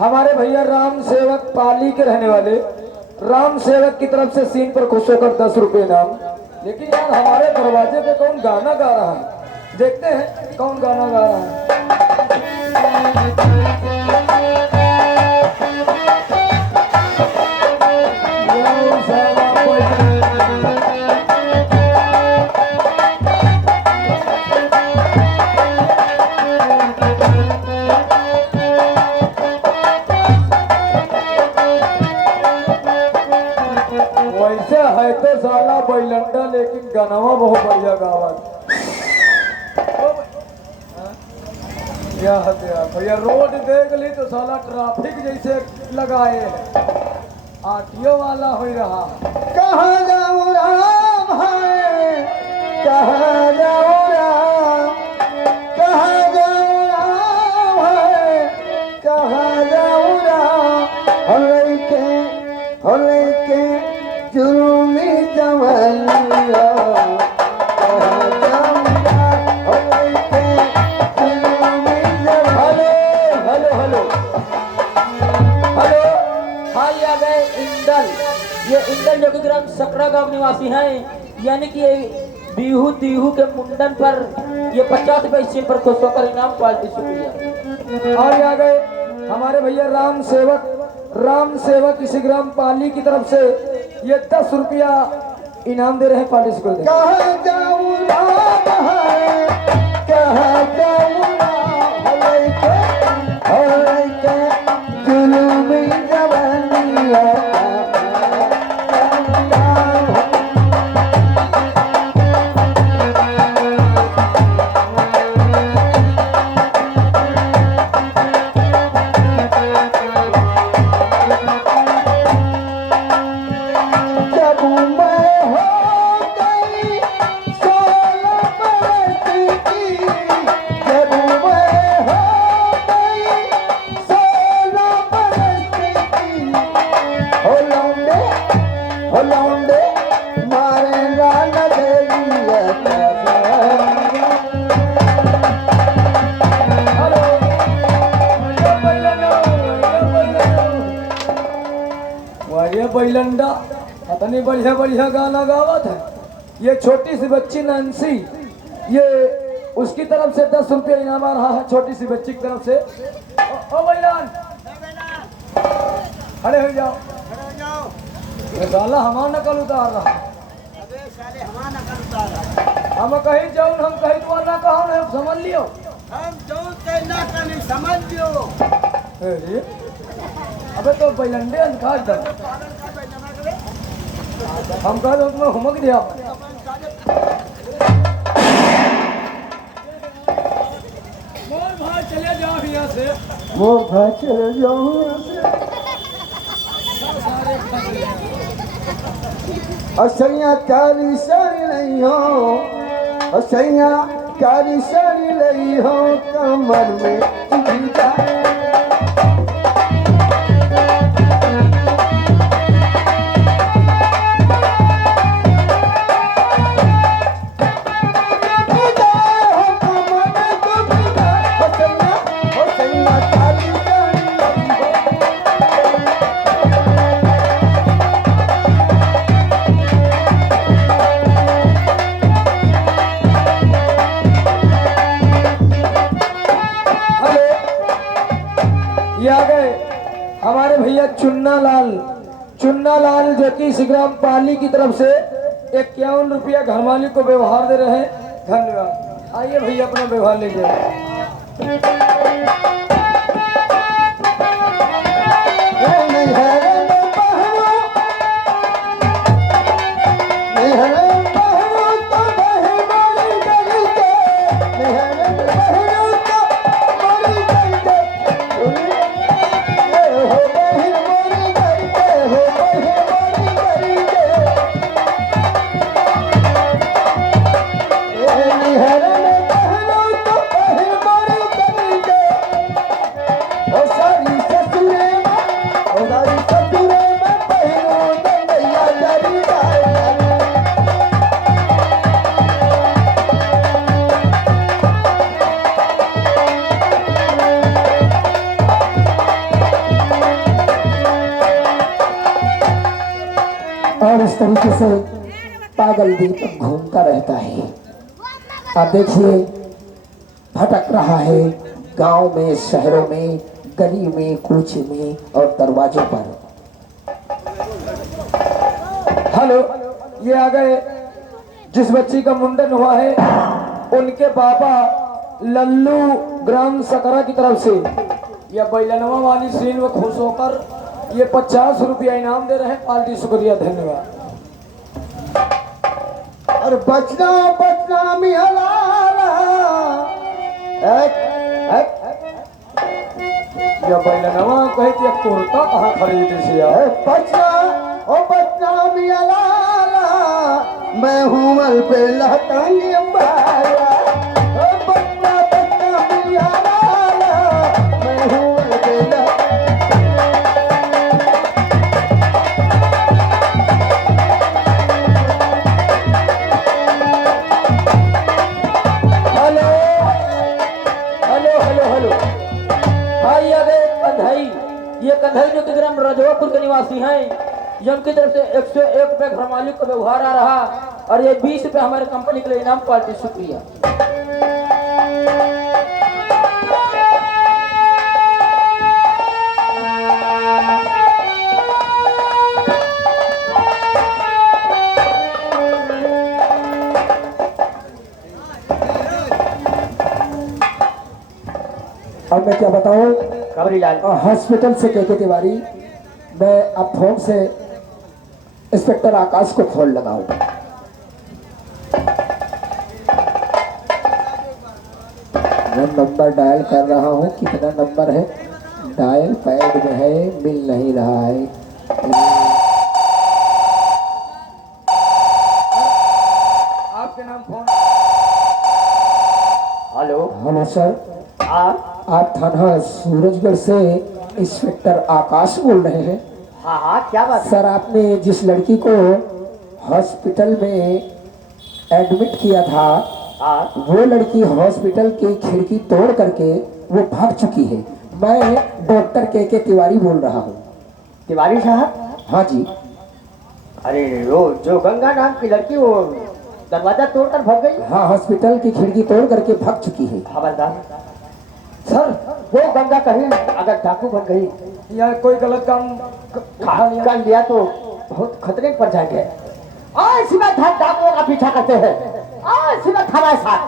हमारे भैया राम सेवक पाली के रहने वाले राम सेवक की तरफ से सीन पर खुश होकर 10 रुपए इनाम। लेकिन यार हमारे दरवाजे पे कौन गाना गा रहा है, देखते हैं कौन गाना गा रहा है तो साला बैलंडा, लेकिन गनावा बहुत बढ़िया गावत। भैया रोड देख ली तो साला ट्रैफिक जैसे लगाए है, आरटीओ वाला हो रहा। कहाँ जाऊँ राम है, कहाँ जाऊँ राम, कहाँ जाऊँ राम है, कहाँ जाऊँ राम, हो लेके जुर्मी जवानिया, कहाँ जाऊँ राम, हो लेके जुर्मी जवानिया। हेलो हेलो हेलो, हाँ ये आ गए इंदल। ये इंदल जो कि ग्राम सकरा गांव निवासी हैं, यानी कि ये बीहू तीहू के मुंडन पर ये 50 रुपए स्टील पर खुश होकर इनाम पार्टी शुक्रिया। और ये आ गए हमारे भैया राम सेवक इसी ग्राम पाली की तरफ से ये 10 रुपया इनाम दे रहे हैं पाली से। कहाँ जाऊँ राम है, कहाँ जाऊँ राम, हो लेके जुलूमी जवानिया। बैलंडा इतनी बढ़िया बढ़िया गाना गावत है। ये छोटी सी बच्ची नैन्सी, ये उसकी तरफ से 10 रुपये इनाम आ रहा है, छोटी सी बच्ची की तरफ से। ओ बैलान, खड़े हो जाओ। ये साला हमारा नकल उतार रहा है। हम कहीं जाऊँ, हम कहीं तो ना कहो ना, समझ लियो। हम जाऊँ ना कहीं समझ लियो। अबे तो बैलंडे अंदाज दम हम कह दो तुम्हें हुमक दिया। मोर भाई चले जाओ यहाँ से, वो भाई चले जाओ यहाँ से। असैया कारी सारी नहीं हो, असैया कारी सारी नहीं हो, कमर में चुभी जाए। हमारे भैया चुन्ना लाल जो कि इस ग्राम पाली की तरफ से 51 रुपया घर मालिक को व्यवहार दे रहे हैं। धन्यवाद। आइए भैया अपना व्यवहार लीजिए। तरीके से पागल दीपक घूमता रहता है। अब देखिए भटक रहा है गांव में, शहरों में, गली में, कूचे में और दरवाजों पर। हेलो, ये आ गए। जिस बच्ची का मुंडन हुआ है उनके पापा लल्लू ग्राम सकरा की तरफ से या बैलनवा वाली सीन में खुश होकर ये 50 रुपया इनाम दे रहे हैं। पार्टी शुक्रिया, धन्यवाद। और बचना बचना मिया लाला, या बैलनवा कहती है कुर्ता कहाँ खरीदे से यार। बचना ओ बचना मिया लाला, मैं हूँ मल पे लहटांगे बाला। ओ बचना बचना मिया लाला, मैं हूँ मल पे हेलो हेलो हेलो हेलो। हाँ, ये आ गए कंधाई। ये कंधाई जो कि ग्राम रजवापुर के निवासी हैं, ये उनकी तरफ से 101 रुपये घर मालिक को व्यवहार आ रहा और ये 20 रुपये हमारे कंपनी के लिए इनाम। पार्टी शुक्रिया। अब मैं क्या बताऊं, खबरी लाल। हॉस्पिटल से के तिवारी, मैं अब फोन से इंस्पेक्टर आकाश को फोन लगाऊं। मैं नंबर डायल कर रहा हूं। कितना नंबर है? डायल पैड में है, मिल नहीं रहा है। आपके नाम फोन। हेलो हेलो सर, आप थाना सूरजगढ़ से इंस्पेक्टर आकाश बोल रहे हैं? हाँ हाँ, क्या बात है? सर, आपने जिस लड़की को हॉस्पिटल में एडमिट किया था, हाँ, वो लड़की हॉस्पिटल की खिड़की तोड़ करके वो भाग चुकी है। मैं डॉक्टर के तिवारी बोल रहा हूँ। तिवारी साहब? हाँ जी। अरे वो जो गंगा नाम की लड़की वो दरवाजा तोड़कर भाग गई। हाँ, हॉस्पिटल की खिड़की तोड़ करके भाग चुकी है। खबरदार सर, वो गंगा कहीं अगर डाकू बन गई या कोई गलत काम कर लिया तो बहुत खतरे में पड़ जाएंगे। और इसी में डाकुओं का पीछा करते हैं। और इसी में हमारे साथ।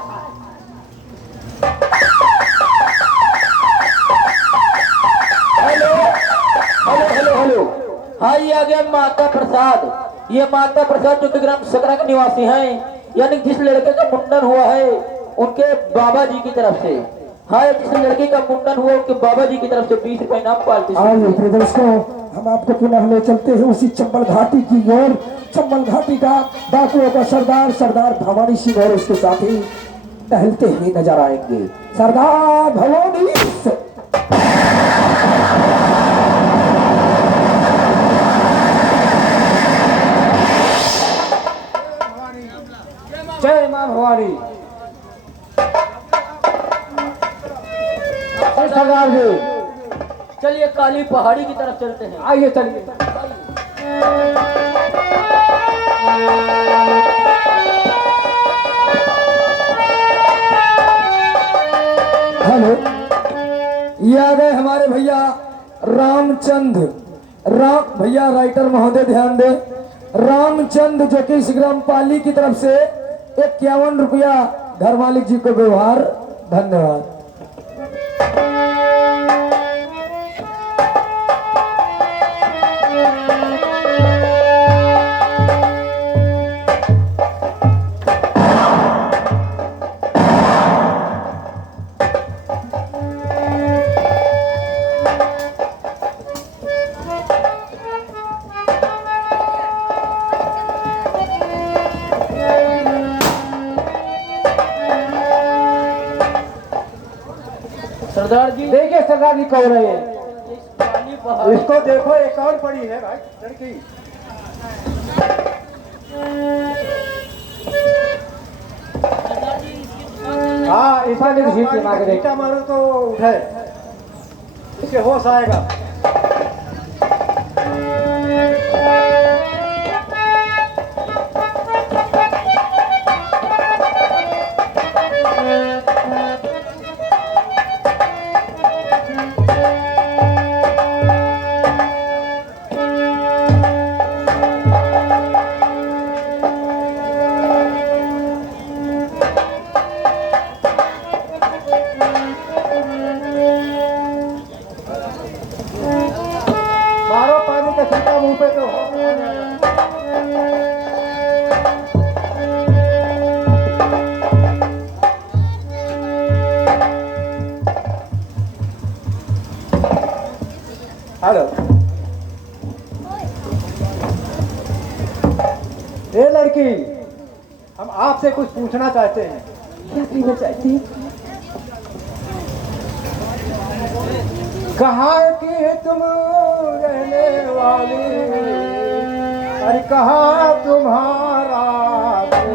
Hello hello hello hello. हाँ, ये आ गया माता प्रसाद। ये माता प्रसाद जो कि ग्राम सकरा के निवासी हैं, यानी जिस लड़के का मुंडन हुआ है उनके बाबा जी की तरफ से। हाँ, जिस लड़के का मुंडन हुआ उनके बाबा जी की तरफ से 20 रुपए इनाम। पार्टी आइए प्रिय दोस्तों, हम आपको पुनः ले चलते हैं उसी चंबल घाटी की ओर। चंबल घाटी का डाकुओं का सरदार भवानी सिंह और उसके साथी टहलते हुए नजर आएंगे। सरदार भवानी सिंह। जय मां भवानी। सरदार जी, चलिए काली पहाड़ी की तरफ चलते हैं। आइए चलिए। हेलो, ये आ गए हमारे भैया रामचंद। राम भैया राइटर महोदय ध्यान दे। रामचंद जो कि इस ग्राम पाली की तरफ से 51 रुपया घर मालिक जी को व्यवहार। धन्यवाद। सरदार जी, देखिए सरदार जी कौन है ये? काली पहाड़ी। इसको देखो, एक और पड़ी है भाई लड़की। हाँ, इसका सीटा मारो तो उठे, इसके होश आएगा। हम आपसे कुछ पूछना चाहते हैं। क्या कहना चाहते हैं? कहाँ की है तुम रहने वाली, अरे कहाँ तुम्हारा घर?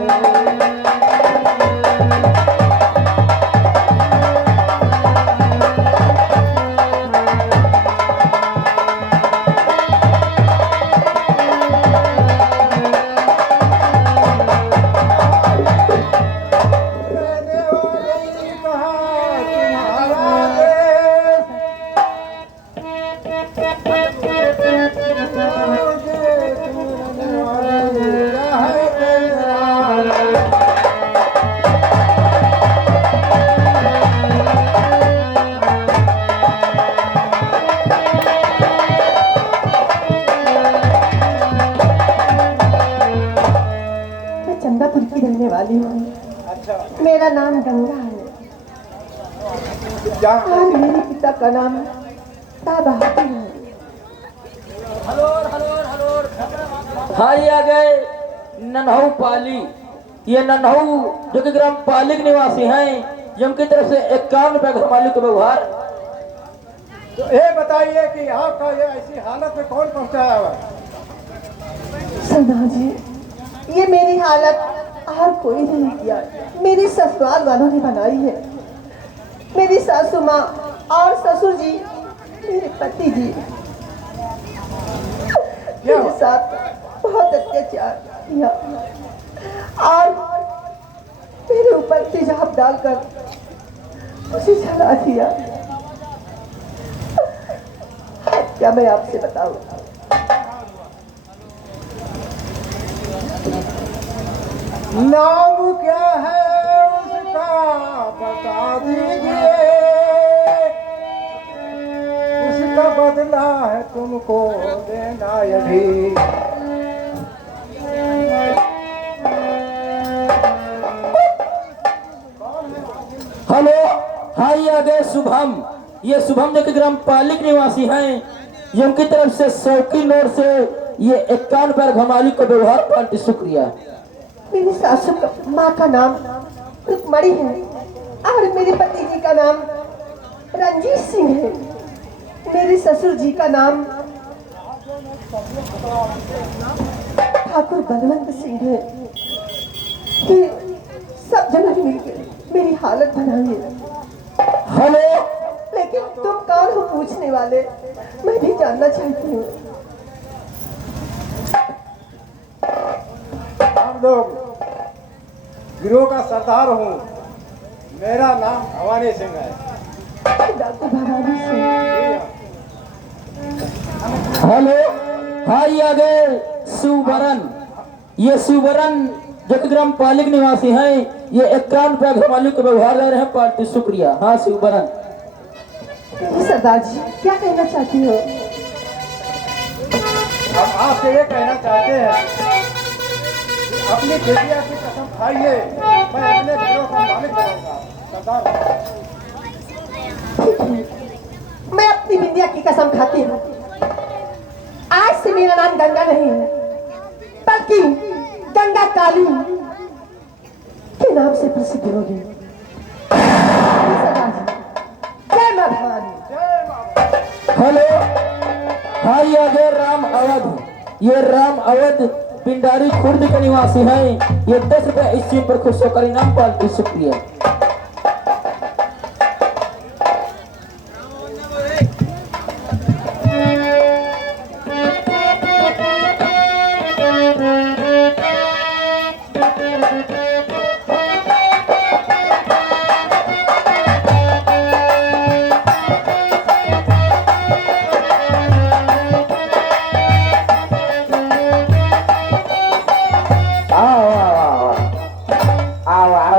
रहने वाली कहाँ तुम्हारा देश? मैं चंदापुर की रहने वाली हूँ। अच्छा, मेरा नाम गंगा है क्या और मेरे पिता का नाम बहादुर है। हाँ ये आ गए नन्हऊ पाली। ये नन्हऊ जो कि ग्राम पाली के निवासी हैं, जिनकी तरफ से 51 रुपए का मालिक का व्यवहार। तो ये बताइए कि आपका ये ऐसी हालत में कौन पहुंचाया हुआ है? सरदार जी, ये मेरी हालत और कोई नहीं किया, मेरी ससुराल वालों ने बनाई है। मेरी सासू माँ और ससुर जी, मेरे पति जी मेरे साथ बहुत अत्याचार किया और मेरे ऊपर तेजाब डालकर मुझे जला दिया। अब क्या मैं आपसे बताऊं? नाम क्या है उसका बता दीजिए, उसका बदला है तुमको देना यदि। हेलो, हाँ ये आ गए शुभम। ये शुभम जो कि ग्राम पाली के निवासी हैं, जिनकी तरफ से 100 की नोट से ये 51 रुपए का मालिक का व्यवहार पार्टी। शुक्रिया। मेरी सासू का माँ का नाम रुकमणी है और मेरे पति जी का नाम रंजीत सिंह है। मेरे ससुर जी का नाम ठाकुर बलवंत सिंह है। कि सब जन मिलकर मेरी हालत बनाई है। हेलो, लेकिन तुम कौन हो पूछने वाले? मैं भी जानना चाहती हूँ। हम लोग गिरोह का सरदार हूँ, मेरा नाम भवानी सिंह है। डॉक्टर भवानी सिंह। हेलो, हाँ ये आ गए सुवरन। ये सुवरन जो कि ग्राम पाली के निवासी हैं, ये 51 रुपए का मालिक का व्यवहार दे रहे हैं पार्टी। शुक्रिया। हाँ सुवरन। सरदार जी, क्या कहना चाहती हो? हम आपसे ये कहना चाहते हैं कि अपनी बेटिया की कसम खाइए, मैं अपने गिरोह का मालिक बनाऊंगा। सरदार, ठीक है, मैं अपनी बिंदिया की कसम खाती हूँ। आज से मेरा नाम गंगा नहीं है, बल्कि गंगा काली के नाम से प्रसिद्ध होगी। सरदार जी, जय मां भवानी। हेलो, हाँ ये आ गए राम अवध। ये राम अवध पिंडारी खुर्द के निवासी हैं। ये 10 रुपए इस चीज पर खुश होकर इनाम पार्टी। शुक्रिया।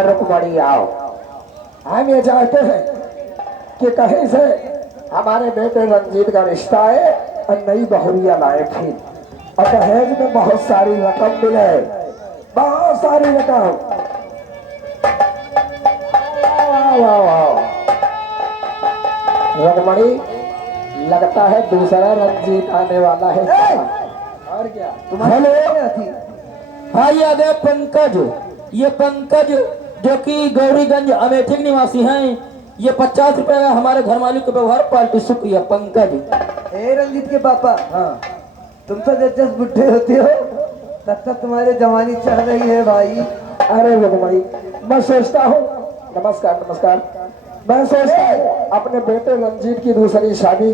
रुकमणी आओ। हम ये चाहते हैं कि कहीं से हमारे बेटे रंजीत का रिश्ता है और नई बहुरिया लाए फिर, और दहेज में बहुत सारी रकम मिले, बहुत सारी रकम। रुकमणी, लगता है दूसरा रंजीत आने वाला है। और क्या? हेलो, हाँ ये आ गए पंकज। ये पंकज जो कि गौरीगंज अमेठी के निवासी हैं, ये 50 रुपए का हमारे घर मालिक के व्यवहार पार्टी। शुक्रिया पंकज। ए रंजीत के पापा, हाँ तुम तो जब जब बुढ़े होते हो तब तक तुम्हारे जवानी चढ़ रही है भाई। अरे भाई, मैं सोचता हूँ, नमस्कार नमस्कार, मैं सोचता हूँ अपने बेटे रंजीत की दूसरी शादी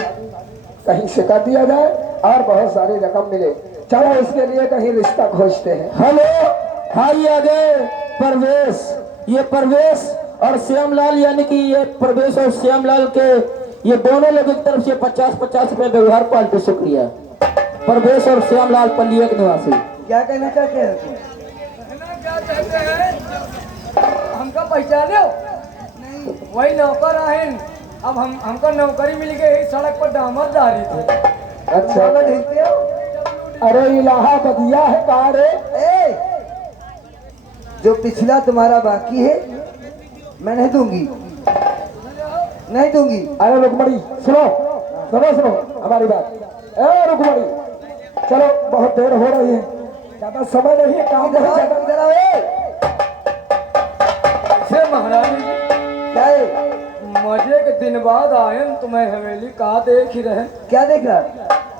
कहीं से कर दिया जाए और बहुत सारी रकम मिले। चलो इसके लिए कहीं रिश्ता खोजते हैं। हेलो, हाँ ये आ गए परवेश। ये परवेश और श्यामलाल, यानी कि ये परवेश और श्यामलाल के ये दोनों लोगों की तरफ से 50-50 रुपए व्यवहार पार्टी। शुक्रिया परवेश और श्यामलाल, पल्लिया के निवासी। क्या कहना चाहते हैं तुम? क्या चाहते हैं? हमका पहचाने हो? वही नौकर आहिन। अब हमको नौकरी मिल गई, सड़क पर डामर डाली थे। अच्छा ढीलते हो? अरे इलाहा बदिया है कहा रे? ए, जो पिछला तुम्हारा बाकी है मैं नहीं दूंगी, नहीं दूंगी। अरे रुकमणी सुनो सुनो सुनो हमारी बात। ए रुकमणी, चलो बहुत देर हो रही है, ज्यादा समय नहीं है, काम बहुत ज्यादा। इधर आओ, ए। से महारानी जी, क्या है? मजे के दिन बाद आए तुम्हें हवेली कहा देख ही रहे। क्या देख रहा?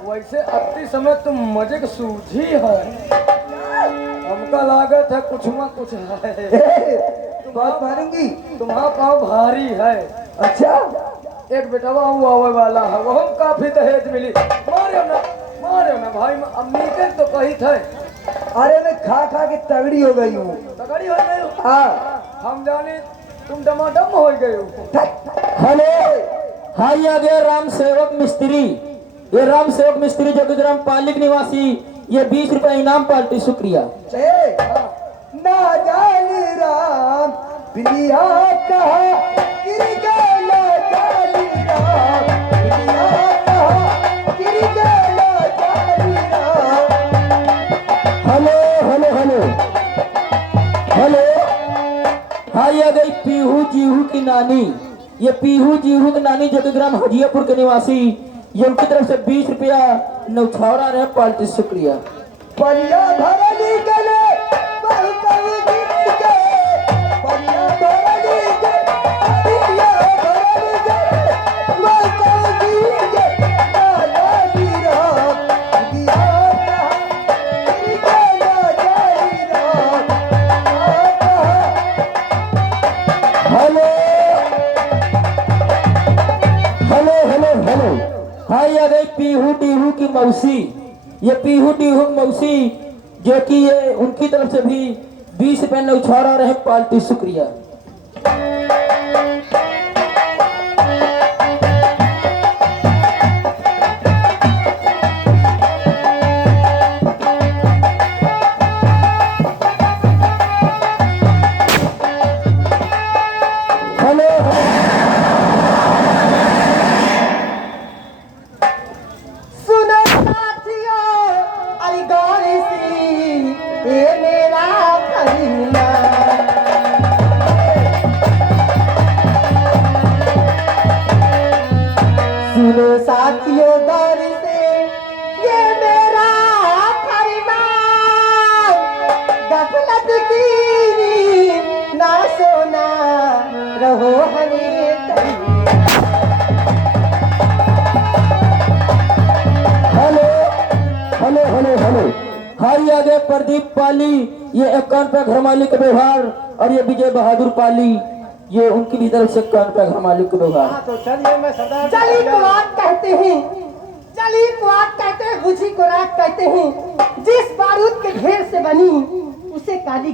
वैसे अति समय तुम मजे के सूझी है। हमका लागत है कुछ में कुछ है। तुम बात मारूंगी। तुम्हारा पाँव भारी है। अच्छा, एक बेटवा आवे वाला है, वो हम काफी दहेज मिली। मारे ना भाई, अम्मी के तो कही थे। अरे मैं खा खा के तगड़ी हो गई हूँ। तगड़ी हो गई हो? हाँ, हम जाने तुम डमाडम हो गए हो। हेलो, हाँ ये आ गया राम सेवक मिस्त्री। ये राम सेवक मिस्त्री जो कि ग्राम पालिक निवासी, ये 20 रुपए इनाम पार्टी। शुक्रिया। ए, ना जाने राम बिलिया कहा गिर गया, ना जाने राम बिलिया कहा गिर गया, ना जाने Ram. Hello hello hello hello, हाँ ये आ गई पीहू जीहू की नानी। ये पीहू जीहू की नानी जो कि ग्राम हजियापुर के निवासी, ये उनकी तरफ से 20 रुपया नौछावरा रहे पार्टी। शुक्रिया। परिया भरनी गले बहु बहु गिर गए, परिया भरनी गले, परिया भरनी गले बहु बहु गिर गए, ना जानी राम बिलिया कहा गिर गया, ना जानी Ram. Hello hello hello hello, हाँ ये आ गई पीहू डीहू की मौसी। ये पीहू डीहू की मौसी जो कि ये उनकी तरफ से भी 20 रुपए नौछावरा रहे पार्टी। शुक्रिया। हेलो सुनो साथियों, अली गौरी सी ये मेरा करीना। सुनो साथियों गौरी से ये मेरा करीना, गफलत की ना सोना रहो हमें तरीना। हेलो हेलो हेलो हेलो, हाँ ये आ गए प्रदीप पाली। ये 51 पे घर मालिक का व्यवहार, और ये विजय बहादुर पाली, ये उनकी भी तरफ से 51 पे घर मालिक का व्यवहार। तो चलिए मैं सरदार चली को रात कहते हैं, चली को रात कहते हैं, बुझी को रात कहते हैं। जिस बारूद के ढेर से बनी उसे काली